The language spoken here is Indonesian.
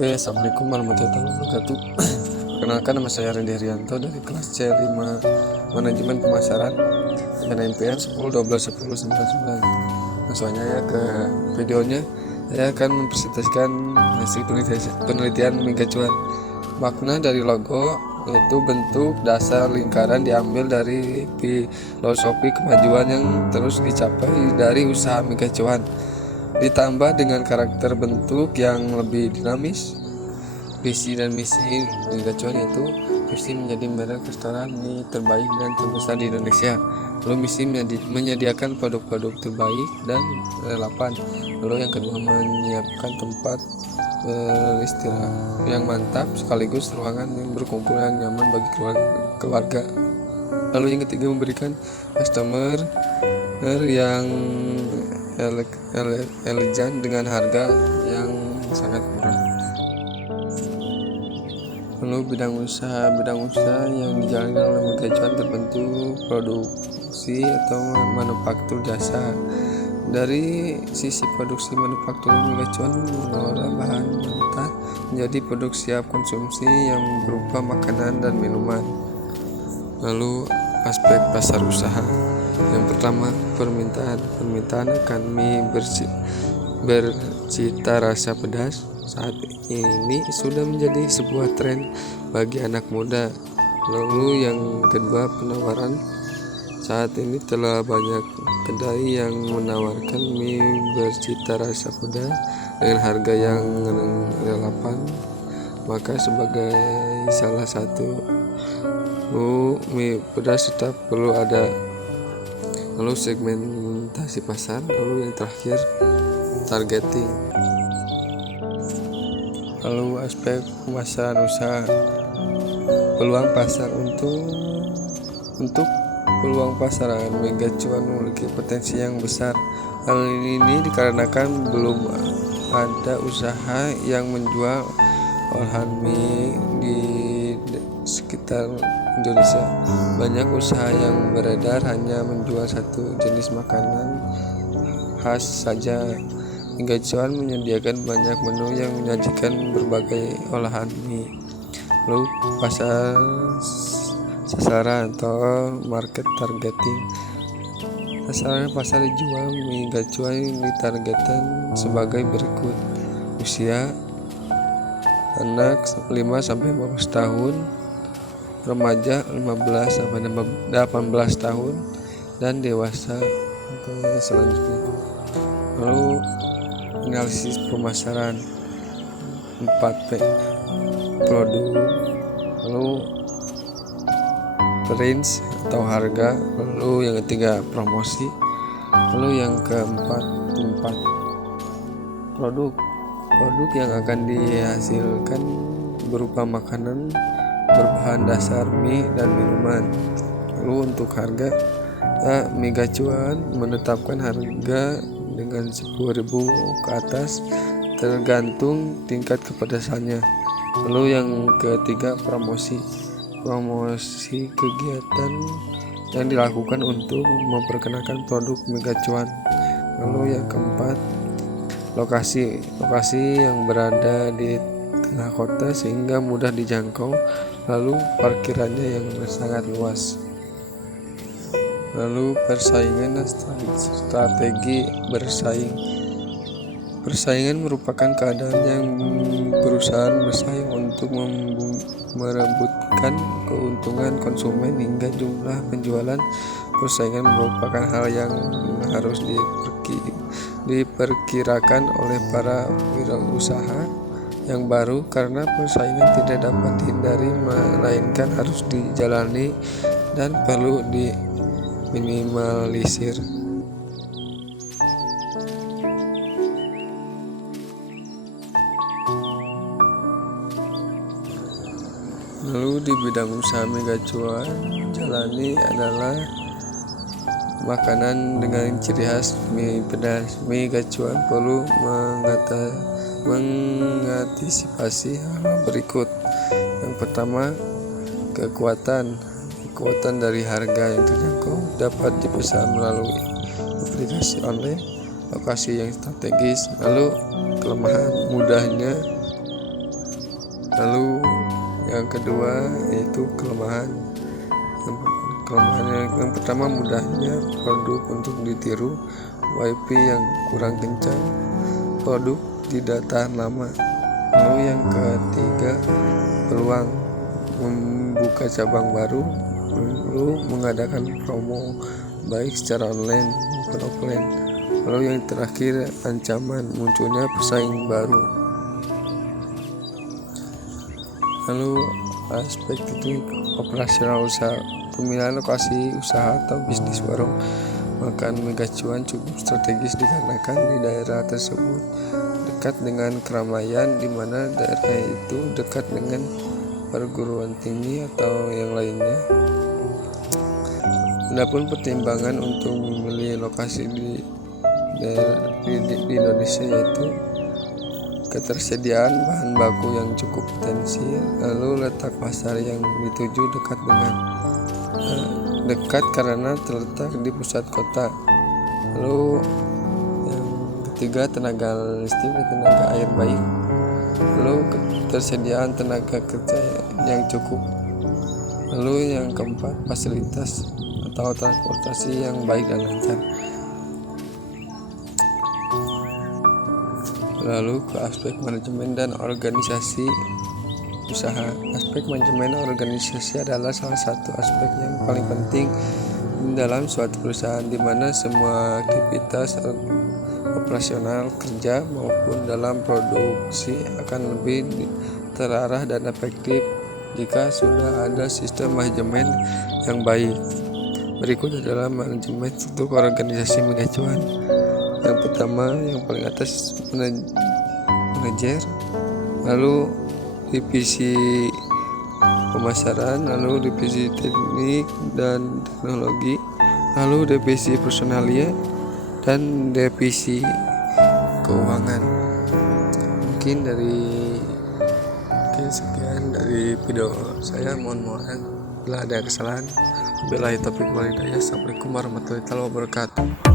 Oke, assalamualaikum warahmatullahi wabarakatuh. Perkenalkan, nama saya Randy Haryanto dari kelas C5 Manajemen Pemasaran dengan NPM 10121099. Langsung aja ya ke videonya. Saya akan mempresentasikan hasil penelitian mega cuan. Makna dari logo yaitu bentuk dasar lingkaran diambil dari filosofi kemajuan yang terus dicapai dari usaha mega cuan, ditambah dengan karakter bentuk yang lebih dinamis. Visi dan misi mega cuan yaitu visi menjadi merek restoran mie terbaik dan terbesar di Indonesia. Lalu misi menyediakan produk-produk terbaik dan relevan. Lalu yang kedua, menyiapkan tempat beristirahat yang mantap sekaligus ruangan yang berkumpul yang nyaman bagi keluarga. Lalu yang ketiga, memberikan customer yang elegan dengan harga yang sangat murah. Lalu bidang usaha yang dijalankan oleh mega cuan terbentuk produksi atau manufaktur jasa. Dari sisi produksi manufaktur, mega cuan mengolah bahan mentah menjadi produk siap konsumsi yang berupa makanan dan minuman. Lalu aspek pasar usaha. Yang pertama, permintaan akan mie bercita rasa pedas saat ini sudah menjadi sebuah tren bagi anak muda. Lalu yang kedua, penawaran. Saat ini telah banyak kedai yang menawarkan mie bercita rasa pedas dengan harga yang relevan, maka sebagai salah satu mie pedas tetap perlu ada. Lalu segmentasi pasar. Lalu yang terakhir, targeting. Lalu aspek pemasaran usaha. Peluang pasar untuk peluang pasaran mega cuan memiliki potensi yang besar. Hal ini dikarenakan belum ada usaha yang menjual olahan mie di sekitar Indonesia. Banyak usaha yang beredar hanya menjual satu jenis makanan khas saja. Mega cuan menyediakan banyak menu yang menyajikan berbagai olahan mie. Lalu sasaran atau market targeting. Sasaran pasar dijual mega cuan yang ditargetkan sebagai berikut: usia anak 5-15 tahun, remaja 15-18 tahun, dan dewasa selanjutnya. Lalu analisis pemasaran 4P, produk, lalu range atau harga, lalu yang ketiga promosi, lalu yang keempat tempat. Produk yang akan dihasilkan berupa makanan berbahan dasar mie dan minuman. Lalu untuk harga, mega cuan menetapkan harga dengan 10.000 ke atas tergantung tingkat kepedasannya. Lalu yang ketiga promosi kegiatan yang dilakukan untuk memperkenalkan produk mega cuan. Lalu yang keempat, lokasi yang berada di tengah kota sehingga mudah dijangkau, lalu parkirannya yang sangat luas. Lalu persaingan dan strategi bersaing. Persaingan merupakan keadaan yang perusahaan bersaing untuk merebutkan keuntungan konsumen hingga jumlah penjualan. Persaingan merupakan hal yang harus diperkirakan oleh para wirausaha yang baru, karena persaingan tidak dapat dihindari melainkan harus dijalani dan perlu diminimalisir. Lalu di bidang usaha mega cuan jalani adalah makanan dengan ciri khas mie pedas. Mega cuan perlu mengantisipasi hal berikut. Yang pertama, kekuatan dari harga yang terjangkau dapat dipesan melalui aplikasi online, lokasi yang strategis. Lalu kelemahan, mudahnya Lalu yang kedua yaitu kelemahan. Yang pertama, mudahnya produk untuk ditiru, WiFi yang kurang kencang, produk tidak tahan lama. Lalu yang ketiga, peluang membuka cabang baru, lalu mengadakan promo baik secara online maupun offline. Lalu yang terakhir, ancaman munculnya pesaing baru. Lalu aspek teknik operasional usaha. Pemilihan lokasi usaha atau bisnis warung makan megacuan cukup strategis dikarenakan di daerah tersebut dekat dengan keramaian, di mana daerah itu dekat dengan perguruan tinggi atau yang lainnya. Adapun pertimbangan untuk memilih lokasi di Indonesia yaitu ketersediaan bahan baku yang cukup potensial, lalu letak pasar yang dituju dekat karena terletak di pusat kota. Lalu yang ketiga, tenaga listrik dan tenaga air baik. Lalu ketersediaan tenaga kerja yang cukup. Lalu yang keempat, fasilitas atau transportasi yang baik dan lancar. Lalu ke aspek manajemen dan organisasi usaha. Aspek manajemen organisasi adalah salah satu aspek yang paling penting dalam suatu perusahaan, di mana semua aktivitas operasional, kerja maupun dalam produksi akan lebih terarah dan efektif jika sudah ada sistem manajemen yang baik. Berikut adalah manajemen untuk organisasi megacuan. Yang pertama, yang paling atas, manajer, lalu divisi pemasaran, lalu divisi teknik dan teknologi, lalu divisi personalia, dan divisi keuangan. Mungkin sekian dari video saya, mohon maaf bila ada kesalahan. Billahi taufiq wal hidayah. Assalamualaikum warahmatullahi wabarakatuh.